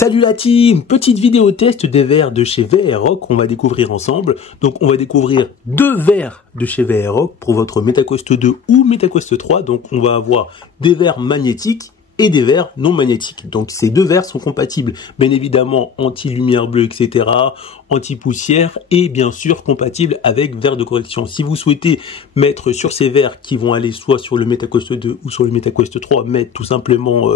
Salut la team, petite vidéo test des verres de chez VROC qu'on va découvrir ensemble. Donc on va découvrir deux verres de chez VROC pour votre MetaQuest 2 ou MetaQuest 3. Donc on va avoir des verres magnétiques et des verres non magnétiques. Donc ces deux verres sont compatibles, bien évidemment anti-lumière bleue, etc., anti-poussière et bien sûr compatibles avec verres de correction. Si vous souhaitez mettre sur ces verres qui vont aller soit sur le MetaQuest 2 ou sur le MetaQuest 3, mettre tout simplement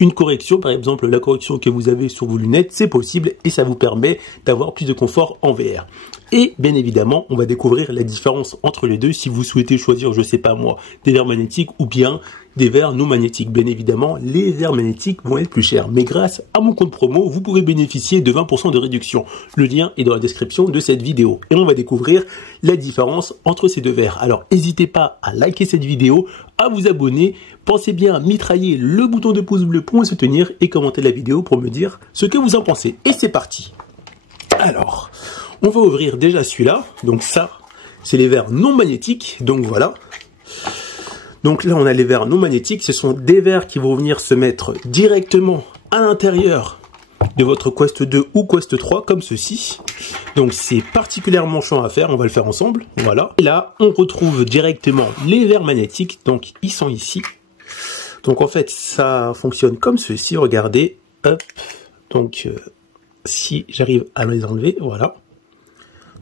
une correction, par exemple la correction que vous avez sur vos lunettes, c'est possible et ça vous permet d'avoir plus de confort en VR. Et bien évidemment, on va découvrir la différence entre les deux si vous souhaitez choisir, je sais pas moi, des verres magnétiques ou bien des verres non magnétiques. Bien évidemment, les verres magnétiques vont être plus chers. Mais grâce à mon code promo, vous pourrez bénéficier de 20% de réduction. Le lien est dans la description de cette vidéo. Et on va découvrir la différence entre ces deux verres. Alors, n'hésitez pas à liker cette vidéo, à vous abonner. Pensez bien à mitrailler le bouton de pouce bleu pour me soutenir et commenter la vidéo pour me dire ce que vous en pensez. Et c'est parti. Alors, on va ouvrir déjà celui-là. Donc ça, c'est les verres non magnétiques. Donc voilà. Donc là, on a les verres non magnétiques. Ce sont des verres qui vont venir se mettre directement à l'intérieur de votre Quest 2 ou Quest 3, comme ceci. Donc c'est particulièrement chiant à faire. On va le faire ensemble. Voilà. Et là, on retrouve directement les verres magnétiques. Donc ils sont ici. Donc en fait, ça fonctionne comme ceci. Regardez. Hop. Donc si j'arrive à les enlever, voilà.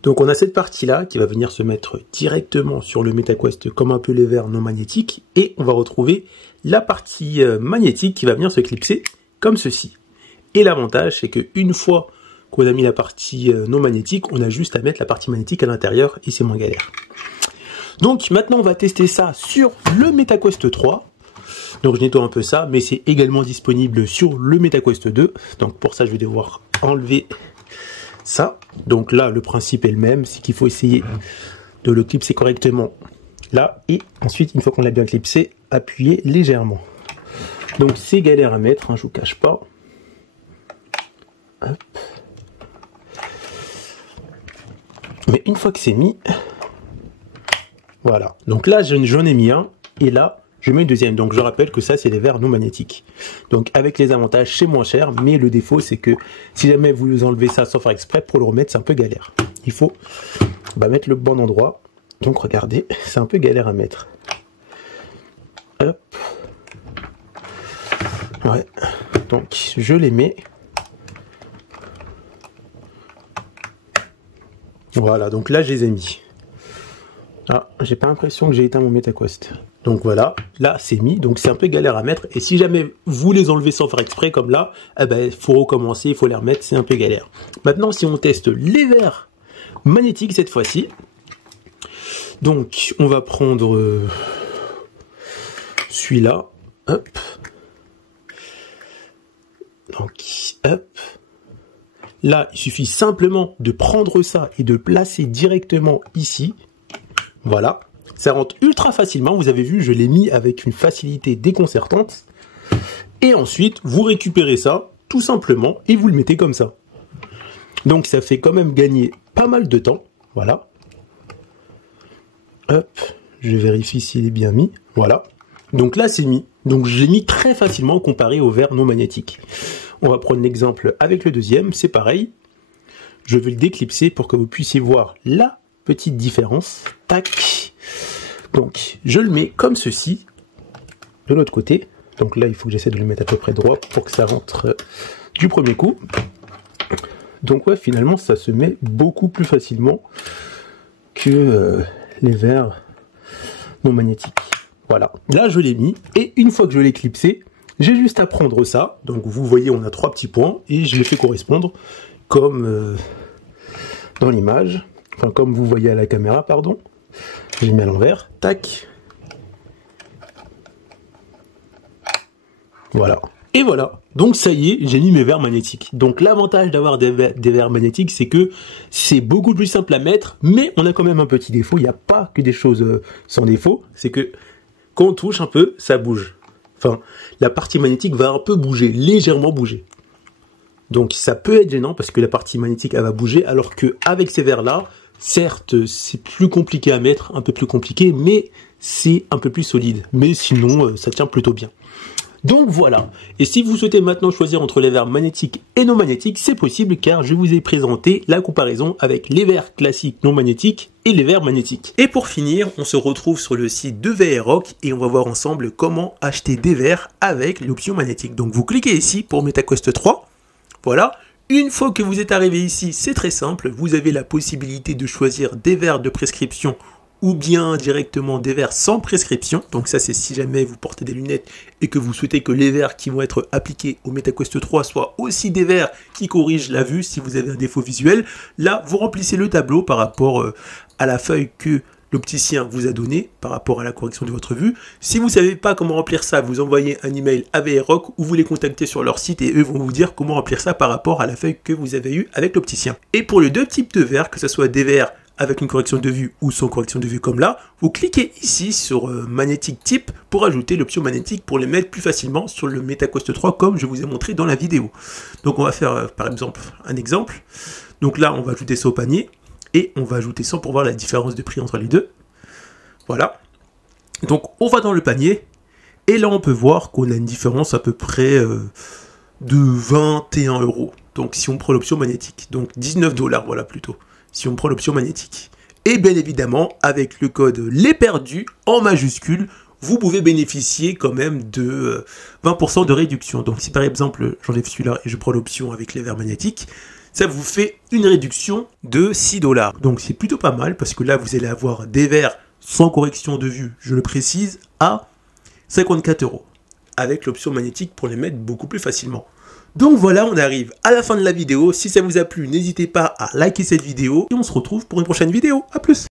Donc on a cette partie-là qui va venir se mettre directement sur le MetaQuest comme un peu les verres non magnétiques. Et on va retrouver la partie magnétique qui va venir se clipser comme ceci. Et l'avantage, c'est qu'une fois qu'on a mis la partie non magnétique, on a juste à mettre la partie magnétique à l'intérieur et c'est moins galère. Donc maintenant on va tester ça sur le MetaQuest 3. Donc je nettoie un peu ça, mais c'est également disponible sur le MetaQuest 2. Donc pour ça je vais devoir enlever ça. Donc là le principe est le même, c'est qu'il faut essayer de le clipser correctement là, et ensuite une fois qu'on l'a bien clipsé, appuyer légèrement. Donc c'est galère à mettre, hein, je vous cache pas. Hop. Mais une fois que c'est mis, voilà. Donc là j'en ai mis un, et là je mets une deuxième. Donc je rappelle que ça c'est les verres non magnétiques. Donc avec les avantages c'est moins cher, mais le défaut c'est que si jamais vous enlevez ça sans faire exprès, pour le remettre c'est un peu galère. Il faut mettre le bon endroit. Donc regardez, c'est un peu galère à mettre. Hop. Ouais. Donc je les mets. Voilà, donc là je les ai mis. Ah, j'ai pas l'impression que j'ai éteint mon MetaQuest. Donc voilà, là c'est mis, donc c'est un peu galère à mettre. Et si jamais vous les enlevez sans faire exprès comme là, eh ben faut recommencer, il faut les remettre, c'est un peu galère. Maintenant si on teste les verres magnétiques cette fois-ci, donc on va prendre celui-là, hop, donc hop. Là il suffit simplement de prendre ça et de placer directement ici, voilà. Ça rentre ultra facilement, vous avez vu, je l'ai mis avec une facilité déconcertante. Et ensuite, vous récupérez ça, tout simplement, et vous le mettez comme ça. Donc ça fait quand même gagner pas mal de temps, voilà. Hop, je vérifie s'il est bien mis, voilà. Donc là c'est mis, donc je l'ai mis très facilement comparé aux verres non magnétiques. On va prendre l'exemple avec le deuxième, c'est pareil. Je vais le déclipser pour que vous puissiez voir la petite différence. Tac. Donc, je le mets comme ceci, de l'autre côté. Donc là, il faut que j'essaie de le mettre à peu près droit pour que ça rentre du premier coup. Donc ouais, finalement, ça se met beaucoup plus facilement que les verres non magnétiques. Voilà, là, je l'ai mis. Et une fois que je l'ai clipsé, j'ai juste à prendre ça. Donc vous voyez, on a 3 petits points. Et je les fais correspondre comme dans l'image. Enfin, comme vous voyez à la caméra, pardon. J'ai mis à l'envers, tac. Voilà. Et voilà. Donc ça y est, j'ai mis mes verres magnétiques. Donc l'avantage d'avoir des verres magnétiques, c'est que c'est beaucoup plus simple à mettre, mais on a quand même un petit défaut. Il n'y a pas que des choses sans défaut. C'est que quand on touche un peu, ça bouge. Enfin, la partie magnétique va un peu bouger, légèrement bouger. Donc ça peut être gênant parce que la partie magnétique, elle va bouger, alors qu'avec ces verres-là, certes, c'est plus compliqué à mettre, un peu plus compliqué, mais c'est un peu plus solide. Mais sinon, ça tient plutôt bien. Donc voilà, et si vous souhaitez maintenant choisir entre les verres magnétiques et non magnétiques, c'est possible car je vous ai présenté la comparaison avec les verres classiques non magnétiques et les verres magnétiques. Et pour finir, on se retrouve sur le site de VRROC et on va voir ensemble comment acheter des verres avec l'option magnétique. Donc vous cliquez ici pour MetaQuest 3, voilà. Une fois que vous êtes arrivé ici, c'est très simple, vous avez la possibilité de choisir des verres de prescription ou bien directement des verres sans prescription. Donc ça, c'est si jamais vous portez des lunettes et que vous souhaitez que les verres qui vont être appliqués au MetaQuest 3 soient aussi des verres qui corrigent la vue si vous avez un défaut visuel. Là, vous remplissez le tableau par rapport à la feuille que l'opticien vous a donné par rapport à la correction de votre vue. Si vous ne savez pas comment remplir ça, vous envoyez un email à VRROC ou vous les contactez sur leur site et eux vont vous dire comment remplir ça par rapport à la feuille que vous avez eue avec l'opticien. Et pour les deux types de verres, que ce soit des verres avec une correction de vue ou sans correction de vue comme là, vous cliquez ici sur magnétique type pour ajouter l'option magnétique pour les mettre plus facilement sur le MetaQuest 3 comme je vous ai montré dans la vidéo. Donc on va faire par exemple un exemple. Donc là on va ajouter ça au panier et on va ajouter ça pour voir la différence de prix entre les deux. Voilà. Donc on va dans le panier et là on peut voir qu'on a une différence à peu près de 21 €. Donc si on prend l'option magnétique, donc 19 $, voilà plutôt. Si on prend l'option magnétique. Et bien évidemment, avec le code Les Perdus en majuscule, vous pouvez bénéficier quand même de 20% de réduction. Donc si par exemple, j'enlève celui-là et je prends l'option avec les verres magnétiques, ça vous fait une réduction de 6 $. Donc c'est plutôt pas mal parce que là, vous allez avoir des verres sans correction de vue, je le précise, à 54 €. Avec l'option magnétique pour les mettre beaucoup plus facilement. Donc voilà, on arrive à la fin de la vidéo. Si ça vous a plu, n'hésitez pas à liker cette vidéo et on se retrouve pour une prochaine vidéo. A plus!